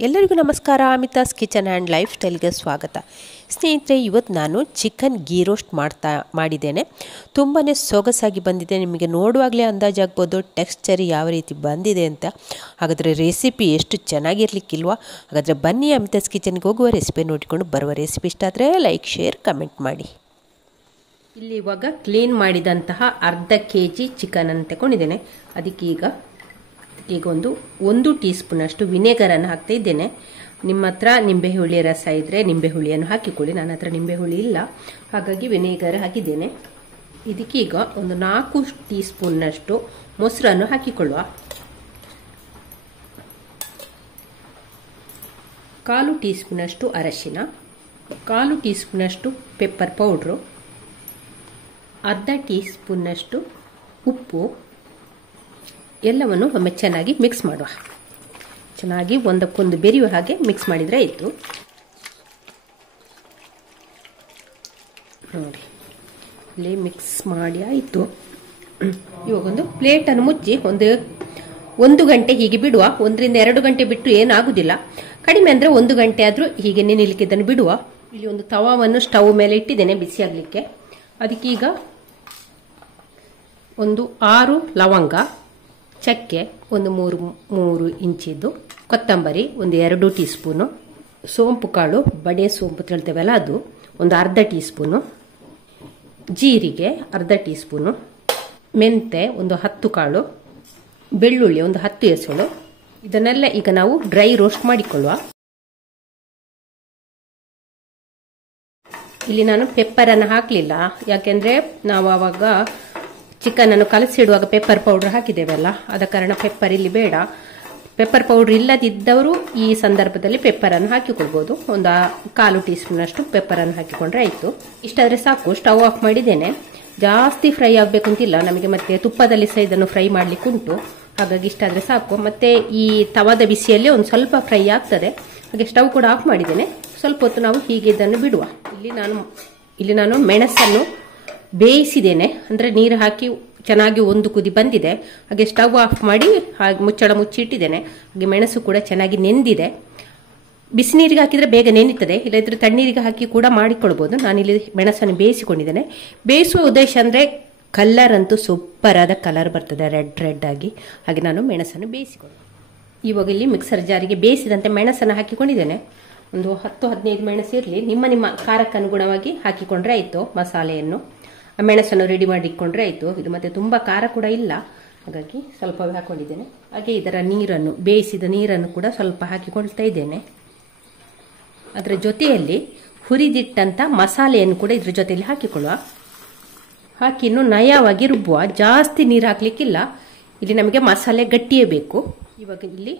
ಎಲ್ಲರಿಗೂ ನಮಸ್ಕಾರ. Amitha's kitchen and life ಸ್ಟೈಲ್ಗೆ ಸ್ವಾಗತ. ಸ್ನೇಹಿತರೆ, ಇವತ್ತು ನಾನು ಚಿಕನ್ ಗೀ ರೋಸ್ಟ್ ಮಾಡಿದ್ದೇನೆ. ತುಂಬಾ ಸೊಗಸಾಗಿ ಬಂದಿದೆ. ನಿಮಗೆ ನೋಡುವಾಗಲೇ ಅಂದಾಜಾಗ್ಬೋದು ಟೆಕ್ಸ್ಚರ್ ಯಾವ ರೀತಿ ಬಂದಿದೆ ಅಂತ. ಹಾಗಾದರೆ ರೆಸಿಪಿ ಎಷ್ಟು ಚೆನ್ನಾಗಿರ್ಲಿಕ್ಕಿಲ್ವಾ? ಹಾಗಾದರೆ ಬನ್ನಿ ಅಮಿತಾಸ್ ಕಿಚನ್ಗೆ ಹೋಗುವ, ರೆಸಿಪಿ ನೋಡಿಕೊಂಡು ಬರುವ. ರೆಸಿಪಿ ಇಷ್ಟ ಆದರೆ ಲೈಕ್, ಶೇರ್, ಕಮೆಂಟ್ ಮಾಡಿ. ಇಲ್ಲಿ ಇವಾಗ ಕ್ಲೀನ್ ಮಾಡಿದಂತಹ ಅರ್ಧ kg ಚಿಕನನ್ನು ತಗೊಂಡಿದ್ದೇನೆ. ಅದಕ್ಕೆ ಈಗ ಒಂದು ಟೀ ಸ್ಪೂನಷ್ಟು ವಿನೆಗರನ್ನು ಹಾಕ್ತಾ ಇದ್ದೇನೆ. ನಿಮ್ಮ ಹತ್ರ ನಿಂಬೆ ಹುಳಿ ರಸ ಇದ್ದರೆ ನಿಂಬೆ ಹುಳಿಯನ್ನು ಹಾಕಿಕೊಳ್ಳಿ. ನನ್ನ ಹತ್ರ ನಿಂಬೆ ಹುಳಿ ಇಲ್ಲ, ಹಾಗಾಗಿ ವಿನೆಗರ್ ಹಾಕಿದ್ದೇನೆ. ಇದಕ್ಕೀಗ ಒಂದು 4 ಟೀ ಸ್ಪೂನ್ನಷ್ಟು ಮೊಸರನ್ನು ಹಾಕಿಕೊಳ್ಳುವ. 1/4 ಟೀ ಸ್ಪೂನಷ್ಟು ಅರಶಿನ, 1/4 ಟೀ ಸ್ಪೂನಷ್ಟು ಪೆಪ್ಪರ್ ಪೌಡ್ರು, ಅರ್ಧ ಟೀ ಸ್ಪೂನ್ನಷ್ಟು ಉಪ್ಪು. ಎಲ್ಲವನ್ನು ಒಮ್ಮೆ ಚೆನ್ನಾಗಿ ಮಿಕ್ಸ್ ಮಾಡುವ. ಚೆನ್ನಾಗಿ ಒಂದಕ್ಕೊಂದು ಬೆರೆಯುವ ಹಾಗೆ ಮಿಕ್ಸ್ ಮಾಡಿದರೆ ಆಯಿತು. ನೋಡಿ, ಇಲ್ಲಿ ಮಿಕ್ಸ್ ಮಾಡಿ ಆಯಿತು. ಇವಾಗ ಒಂದು ಪ್ಲೇಟನ್ನು ಮುಚ್ಚಿ ಒಂದು ಗಂಟೆ ಹೀಗೆ ಬಿಡುವ. 1 ರಿಂದ 2 ಗಂಟೆ ಬಿಟ್ಟು ಏನಾಗುದಿಲ್ಲ. ಕಡಿಮೆ ಅಂದರೆ 1 ಗಂಟೆ ಆದರೂ ಹೀಗೆ ನೆನೆಯಲಿಕ್ಕೆ ಇದನ್ನು ಬಿಡುವ. ಇಲ್ಲಿ ಒಂದು ತವಾವನ್ನು ಸ್ಟವ್ ಮೇಲೆ ಇಟ್ಟಿದ್ದೇನೆ ಬಿಸಿ ಆಗಲಿಕ್ಕೆ. ಅದಕ್ಕೀಗ ಒಂದು 6 ಲವಂಗ, ಚಕ್ಕೆ ಒಂದು 3 ಇಂಚಿದ್ದು, ಕೊತ್ತಂಬರಿ ಒಂದು 2 ಟೀ ಸ್ಪೂನು, ಸೋಂಪು ಕಾಳು ಬಡೆ ಸೋಂಪು ತಿಳ್ತೇವಲ್ಲ ಅದು ಒಂದು ಅರ್ಧ ಟೀ ಸ್ಪೂನು, ಜೀರಿಗೆ ಅರ್ಧ ಟೀ ಸ್ಪೂನು, ಮೆಂತೆ ಒಂದು 10 ಕಾಳು, ಬೆಳ್ಳುಳ್ಳಿ ಒಂದು 10 ಎಸಳು. ಇದನ್ನೆಲ್ಲ ಈಗ ನಾವು ಡ್ರೈ ರೋಸ್ಟ್ ಮಾಡಿಕೊಳ್ಳುವ. ಇಲ್ಲಿ ನಾನು ಪೆಪ್ಪರನ್ನು ಹಾಕಲಿಲ್ಲ, ಯಾಕೆಂದರೆ ನಾವು ಆವಾಗ ಚಿಕನನ್ನು ಕಲಸಿಡುವಾಗ ಪೆಪ್ಪರ್ ಪೌಡರ್ ಹಾಕಿದ್ದೇವಲ್ಲ, ಆದ ಕಾರಣ ಪೆಪ್ಪರ್ ಇಲ್ಲಿ ಬೇಡ. ಪೆಪ್ಪರ್ ಪೌಡರ್ ಇಲ್ಲದಿದ್ದವರು ಈ ಸಂದರ್ಭದಲ್ಲಿ ಪೆಪ್ಪರನ್ನು ಹಾಕಿಕೊಳ್ಬೋದು. ಒಂದು 1/4 ಟೀ ಸ್ಪೂನಷ್ಟು ಪೆಪ್ಪರನ್ನು ಹಾಕಿಕೊಂಡ್ರೆ ಆಯಿತು. ಇಷ್ಟಾದರೆ ಸಾಕು. ಸ್ಟವ್ ಆಫ್ ಮಾಡಿದ್ದೇನೆ. ಜಾಸ್ತಿ ಫ್ರೈ ಆಗಬೇಕು ಅಂತಿಲ್ಲ ನಮಗೆ, ಮತ್ತೆ ತುಪ್ಪದಲ್ಲಿ ಸಹ ಇದನ್ನು ಫ್ರೈ ಮಾಡಲಿಕ್ಕೆ ಉಂಟು. ಹಾಗಾಗಿ ಇಷ್ಟಾದರೆ ಸಾಕು. ಮತ್ತೆ ಈ ತವಾದ ಬಿಸಿಯಲ್ಲಿ ಒಂದು ಸ್ವಲ್ಪ ಫ್ರೈ ಆಗ್ತದೆ. ಹಾಗೆ ಸ್ಟವ್ ಕೂಡ ಆಫ್ ಮಾಡಿದ್ದೇನೆ. ಸ್ವಲ್ಪ ಹೊತ್ತು ನಾವು ಹೀಗೆ ಇದನ್ನು ಬಿಡುವ. ಇಲ್ಲಿ ನಾನು ಮೆಣಸನ್ನು ಬೇಯಿಸಿದ್ದೇನೆ, ಅಂದರೆ ನೀರು ಹಾಕಿ ಚೆನ್ನಾಗಿ ಒಂದು ಕುದಿ ಬಂದಿದೆ. ಹಾಗೆ ಸ್ಟವ್ ಆಫ್ ಮಾಡಿ ಹಾಗೆ ಮುಚ್ಚಳ ಮುಚ್ಚಿಟ್ಟಿದ್ದೇನೆ. ಹಾಗೆ ಮೆಣಸು ಕೂಡ ಚೆನ್ನಾಗಿ ನೆಂದಿದೆ. ಬಿಸಿನೀರಿಗೆ ಹಾಕಿದರೆ ಬೇಗ ನೆನೀತದೆ, ಇಲ್ಲದಿದ್ದರೆ ತಣ್ಣೀರಿಗೆ ಹಾಕಿ ಕೂಡ ಮಾಡಿಕೊಳ್ಬೋದು. ನಾನಿಲ್ಲಿ ಮೆಣಸನ್ನು ಬೇಯಿಸಿಕೊಂಡಿದ್ದೇನೆ. ಬೇಯಿಸುವ ಉದ್ದೇಶ ಅಂದರೆ ಕಲರ್ ಅಂತೂ ಸೂಪರ್ ಆದ ಕಲರ್ ಬರ್ತದೆ, ರೆಡ್ ಆಗಿ. ಹಾಗೆ ನಾನು ಮೆಣಸನ್ನು ಬೇಯಿಸಿಕೊಂಡೆ. ಇವಾಗ ಇಲ್ಲಿ ಮಿಕ್ಸರ್ ಜಾರಿಗೆ ಬೇಯಿಸಿದಂತೆ ಮೆಣಸನ್ನು ಹಾಕಿಕೊಂಡಿದ್ದೇನೆ. ಒಂದು 10-15 ಮೆಣಸು ಇರಲಿ. ನಿಮ್ಮ ಖಾರಕ್ಕೆ ಅನುಗುಣವಾಗಿ ಹಾಕಿಕೊಂಡ್ರೆ ಆಯಿತು. ಮಸಾಲೆಯನ್ನು ಮೆಣಸನ್ನು ರೆಡಿ ಮಾಡಿ ಇಟ್ಕೊಂಡ್ರೆ ಆಯಿತು. ಇದು ಮತ್ತೆ ತುಂಬ ಖಾರ ಕೂಡ ಇಲ್ಲ, ಹಾಗಾಗಿ ಸ್ವಲ್ಪವೇ ಹಾಕೊಂಡಿದ್ದೇನೆ. ಹಾಗೆ ಇದರ ನೀರನ್ನು, ಬೇಯಿಸಿದ ನೀರನ್ನು ಕೂಡ ಸ್ವಲ್ಪ ಹಾಕಿಕೊಳ್ತಾ ಇದ್ದೇನೆ. ಅದರ ಜೊತೆಯಲ್ಲಿ ಹುರಿದಿಟ್ಟಂಥ ಮಸಾಲೆಯನ್ನು ಕೂಡ ಇದ್ರ ಜೊತೆಯಲ್ಲಿ ಹಾಕಿಕೊಳ್ಳುವ. ಹಾಕಿ ಇನ್ನು ನಯವಾಗಿ ರುಬ್ಬುವ. ಜಾಸ್ತಿ ನೀರು ಹಾಕ್ಲಿಕ್ಕಿಲ್ಲ. ಇಲ್ಲಿ ನಮಗೆ ಮಸಾಲೆ ಗಟ್ಟಿಯೇ ಬೇಕು. ಇವಾಗ ಇಲ್ಲಿ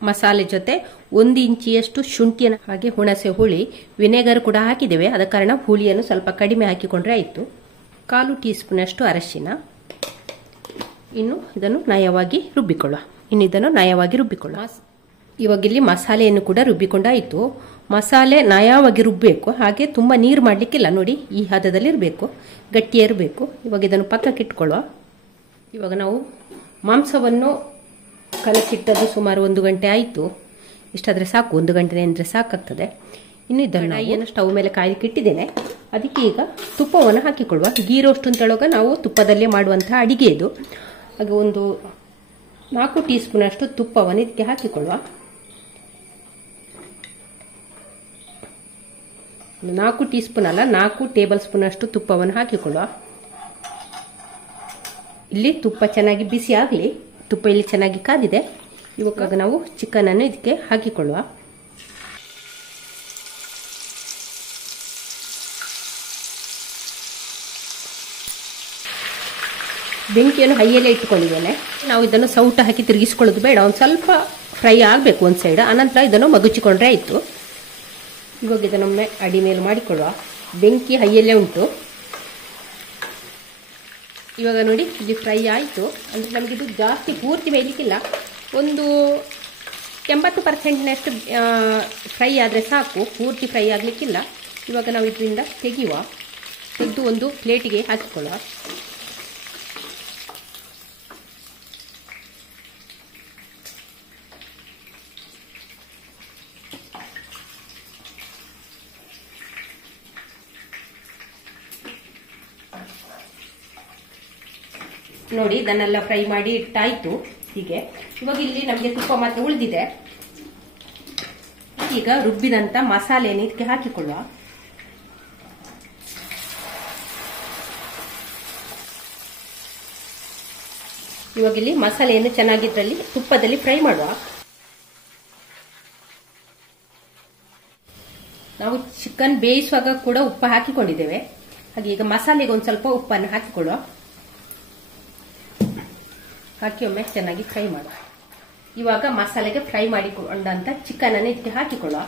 ಮಸಾಲೆ ಜೊತೆ 1 ಇಂಚಿಯಷ್ಟು ಶುಂಠಿಯನ್ನು, ಹಾಗೆ ಹುಣಸೆ ಹುಳಿ, ವಿನೆಗರ್ ಕೂಡ ಹಾಕಿದ್ದೇವೆ. ಆದ ಕಾರಣ ಹುಳಿಯನ್ನು ಸ್ವಲ್ಪ ಕಡಿಮೆ ಹಾಕಿಕೊಂಡ್ರೆ ಆಯಿತು. 1/4 ಟೀ ಸ್ಪೂನಷ್ಟು ಅರಶಿನ. ಇನ್ನು ಇದನ್ನು ನಯವಾಗಿ ರುಬ್ಬಿಕೊಳ್ಳುವ. ಇವಾಗ ಇಲ್ಲಿ ಮಸಾಲೆಯನ್ನು ಕೂಡ ರುಬ್ಬಿಕೊಂಡಾಯಿತು. ಮಸಾಲೆ ನಯವಾಗಿ ರುಬ್ಬಬೇಕು, ಹಾಗೆ ತುಂಬ ನೀರು ಮಾಡಲಿಕ್ಕಿಲ್ಲ. ನೋಡಿ, ಈ ಹದದಲ್ಲಿ ಇರಬೇಕು, ಗಟ್ಟಿಯೇ ಇರಬೇಕು. ಇವಾಗ ಇದನ್ನು ಪಕ್ಕಕ್ಕೆ ಇಟ್ಕೊಳ್ಳುವ. ಇವಾಗ ನಾವು ಮಾಂಸವನ್ನು ಕಲಸಿಟ್ಟದ್ದು ಸುಮಾರು 1 ಗಂಟೆ ಆಯಿತು. ಇಷ್ಟಾದರೆ ಸಾಕು. 1 ಗಂಟೆ ನೆಂದರೆ ಸಾಕಾಗ್ತದೆ. ಇನ್ನು ಇದನ್ನು ಸ್ಟವ್ ಮೇಲೆ ಕಾಯ್ಲಿಕ್ಕೆ ಇಟ್ಟಿದ್ದೇನೆ. ಅದಕ್ಕೆ ಈಗ ತುಪ್ಪವನ್ನು ಹಾಕಿಕೊಳ್ಳುವ. ಗೀ ರೋಸ್ಟ್ ಅಂತ ಹೇಳುವಾಗ ನಾವು ತುಪ್ಪದಲ್ಲೇ ಮಾಡುವಂತಹ ಅಡಿಗೆ ಇದು. ಹಾಗೆ ಒಂದು 4 ಟೀ ಸ್ಪೂನ್ ಅಷ್ಟು ತುಪ್ಪವನ್ನು ಇದಕ್ಕೆ ಹಾಕಿಕೊಳ್ಳುವ. 4 ಟೀ ಸ್ಪೂನ್ ಅಲ್ಲ, 4 ಟೇಬಲ್ ಸ್ಪೂನ್ ಅಷ್ಟು ತುಪ್ಪವನ್ನು ಹಾಕಿಕೊಳ್ಳುವ. ಇಲ್ಲಿ ತುಪ್ಪ ಚೆನ್ನಾಗಿ ಬಿಸಿ ಆಗಲಿ. ತುಪ್ಪ ಇಲ್ಲಿ ಚೆನ್ನಾಗಿ ಕಾದಿದೆ. ಇವಾಗ ನಾವು ಚಿಕನ್ ಅನ್ನು ಇದಕ್ಕೆ ಹಾಕಿಕೊಳ್ಳುವ. ಬೆಂಕಿಯನ್ನು ಹೈಯಲ್ಲೇ ಇಟ್ಟುಕೊಂಡಿದ್ದೇನೆ. ನಾವು ಇದನ್ನು ಸೌಟ ಹಾಕಿ ತಿರುಗಿಸ್ಕೊಳ್ಳೋದು ಬೇಡ. ಒಂದು ಸ್ವಲ್ಪ ಫ್ರೈ ಆಗಬೇಕು ಒಂದು ಸೈಡ್, ಆನಂತರ ಇದನ್ನು ಮಗುಚಿಕೊಂಡ್ರೆ ಆಯಿತು. ಇವಾಗ ಇದನ್ನೊಮ್ಮೆ ಅಡಿ ಮೇಲೆ ಮಾಡಿಕೊಳ್ಳುವ. ಬೆಂಕಿ ಹೈಯಲ್ಲೇ ಉಂಟು. ಇವಾಗ ನೋಡಿ, ಇಲ್ಲಿ ಫ್ರೈ ಆಯಿತು. ಅಂದರೆ ನಮಗಿದು ಜಾಸ್ತಿ ಪೂರ್ತಿ ಬೇಯಲಿಕ್ಕಿಲ್ಲ. ಒಂದು 80% ಫ್ರೈ ಆದರೆ ಸಾಕು, ಪೂರ್ತಿ ಫ್ರೈ ಆಗಲಿಕ್ಕಿಲ್ಲ. ಇವಾಗ ನಾವು ಇದರಿಂದ ತೆಗೆದು ಒಂದು ಪ್ಲೇಟಿಗೆ ಹಾಕಿಕೊಳ್ಳುವ. ನೋಡಿ ಇದನ್ನೆಲ್ಲ ಫ್ರೈ ಮಾಡಿ ಇಟ್ಟಾಯ್ತು. ಹೀಗೆ ಇವಾಗ ಇಲ್ಲಿ ನಮಗೆ ತುಪ್ಪ ಮಾತ್ರ ಉಳಿದಿದೆ. ಈಗ ರುಬ್ಬಿದಂತ ಮಸಾಲೆಯನ್ನು ಇದಕ್ಕೆ ಹಾಕಿಕೊಳ್ಳುವ. ಇವಾಗ ಇಲ್ಲಿ ಮಸಾಲೆಯನ್ನು ಚೆನ್ನಾಗಿದ್ರಲ್ಲಿ ತುಪ್ಪದಲ್ಲಿ ಫ್ರೈ ಮಾಡುವ. ನಾವು ಚಿಕನ್ ಬೇಯಿಸುವಾಗ ಕೂಡ ಉಪ್ಪು ಹಾಕಿಕೊಂಡಿದ್ದೇವೆ. ಹಾಗೆ ಈಗ ಮಸಾಲೆಗೆ ಒಂದು ಸ್ವಲ್ಪ ಉಪ್ಪನ್ನು ಹಾಕಿಕೊಳ್ಳುವ. ಹಾಕಿ ಒಮ್ಮೆ ಚೆನ್ನಾಗಿ ಫ್ರೈ ಮಾಡುವ. ಇವಾಗ ಮಸಾಲೆಗೆ ಫ್ರೈ ಮಾಡಿಕೊಂಡಂತ ಚಿಕನ್ ಅನ್ನು ಇದಕ್ಕೆ ಹಾಕಿಕೊಳ್ಳುವ.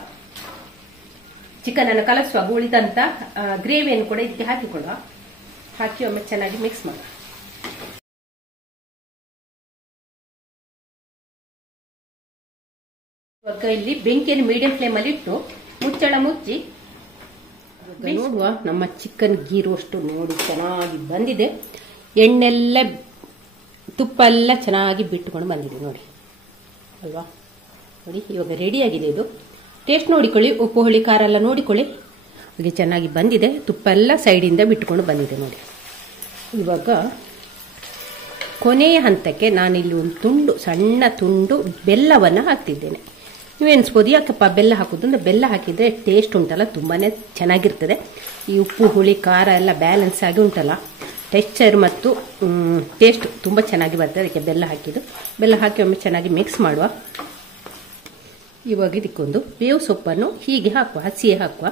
ಚಿಕನ್ ಅನ್ನು ಕಲಸುವಾಗ ಉಳಿದಂತ ಗ್ರೇವಿಯನ್ನು ಕೂಡ ಇದಕ್ಕೆ ಹಾಕಿಕೊಳ್ಳುವ. ಹಾಕಿ ಒಮ್ಮೆ ಚೆನ್ನಾಗಿ ಮಿಕ್ಸ್ ಮಾಡುವ. ಇವಾಗ ಇಲ್ಲಿ ಬೆಂಕಿಯನ್ನು ಮೀಡಿಯಂ ಫ್ಲೇಮ್ ಅಲ್ಲಿ ಇಟ್ಟು ಮುಚ್ಚಳ ಮುಚ್ಚಿ ನೋಡುವ. ನಮ್ಮ ಚಿಕನ್ ಗೀ ರೋಸ್ಟ್ ನೋಡಿ ಚೆನ್ನಾಗಿ ಬಂದಿದೆ. ಎಣ್ಣೆಲ್ಲ ತುಪ್ಪ ಎಲ್ಲ ಚೆನ್ನಾಗಿ ಬಿಟ್ಟುಕೊಂಡು ಬಂದಿದೆ ನೋಡಿ ಅಲ್ವಾ. ನೋಡಿ ಇವಾಗ ರೆಡಿ ಆಗಿದೆ. ಇದು ಟೇಸ್ಟ್ ನೋಡಿಕೊಳ್ಳಿ, ಉಪ್ಪು ಹುಳಿ ಖಾರ ಎಲ್ಲ ನೋಡಿಕೊಳ್ಳಿ. ಹಾಗೆ ಚೆನ್ನಾಗಿ ಬಂದಿದೆ. ತುಪ್ಪ ಎಲ್ಲ ಸೈಡಿಂದ ಬಿಟ್ಟುಕೊಂಡು ಬಂದಿದೆ ನೋಡಿ. ಇವಾಗ ಕೊನೆಯ ಹಂತಕ್ಕೆ ನಾನಿಲ್ಲಿ ಒಂದು ಸಣ್ಣ ತುಂಡು ಬೆಲ್ಲವನ್ನು ಹಾಕ್ತಿದ್ದೇನೆ. ನೀವೆನಿಸ್ಬೋದು ಯಾಕಪ್ಪ ಬೆಲ್ಲ ಹಾಕೋದು ಅಂದ್ರೆ, ಬೆಲ್ಲ ಹಾಕಿದ್ರೆ ಟೇಸ್ಟ್ ಉಂಟಲ್ಲ ತುಂಬಾನೇ ಚೆನ್ನಾಗಿರ್ತದೆ. ಈ ಉಪ್ಪು ಹುಳಿ ಖಾರ ಎಲ್ಲ ಬ್ಯಾಲೆನ್ಸ್ ಆಗಿ ಉಂಟಲ್ಲ, ಟೆಕ್ಸ್ಚರ್ ಮತ್ತು ಟೇಸ್ಟ್ ತುಂಬ ಚೆನ್ನಾಗಿ ಬರ್ತದೆ. ಅದಕ್ಕೆ ಬೆಲ್ಲ ಹಾಕಿದ್ದು. ಬೆಲ್ಲ ಹಾಕಿ ಒಮ್ಮೆ ಚೆನ್ನಾಗಿ ಮಿಕ್ಸ್ ಮಾಡುವ. ಇವಾಗ ಇದಕ್ಕೊಂದು ಬೇವು ಸೊಪ್ಪನ್ನು ಹೀಗೆ ಹಾಕುವ, ಹಸಿಯೇ ಹಾಕುವ.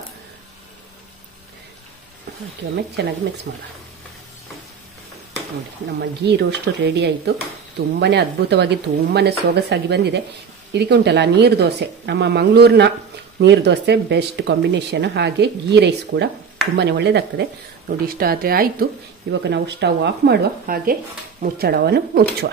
ಹಾಕಿ ಒಮ್ಮೆ ಚೆನ್ನಾಗಿ ಮಿಕ್ಸ್ ಮಾಡುವ. ನೋಡಿ ನಮ್ಮ ಗೀ ರೋಸ್ಟ್ ರೆಡಿ ಆಯಿತು. ತುಂಬಾನೇ ಅದ್ಭುತವಾಗಿ ತುಂಬಾನೇ ಸೊಗಸಾಗಿ ಬಂದಿದೆ. ಇದಕ್ಕೆ ಉಂಟಲ್ಲ ನೀರು ದೋಸೆ, ನಮ್ಮ ಮಂಗಳೂರಿನ ನೀರು ದೋಸೆ ಬೆಸ್ಟ್ ಕಾಂಬಿನೇಷನ್. ಹಾಗೆ ಗೀ ರೈಸ್ ಕೂಡ ತುಂಬಾನೇ ಒಳ್ಳೆಯದಾಗ್ತದೆ ನೋಡಿ. ಇಷ್ಟ ಆದರೆ ಆಯಿತು. ಇವಾಗ ನಾವು ಸ್ಟವ್ ಆಫ್ ಮಾಡುವ. ಹಾಗೆ ಮುಚ್ಚಳವನ್ನು ಮುಚ್ಚುವ.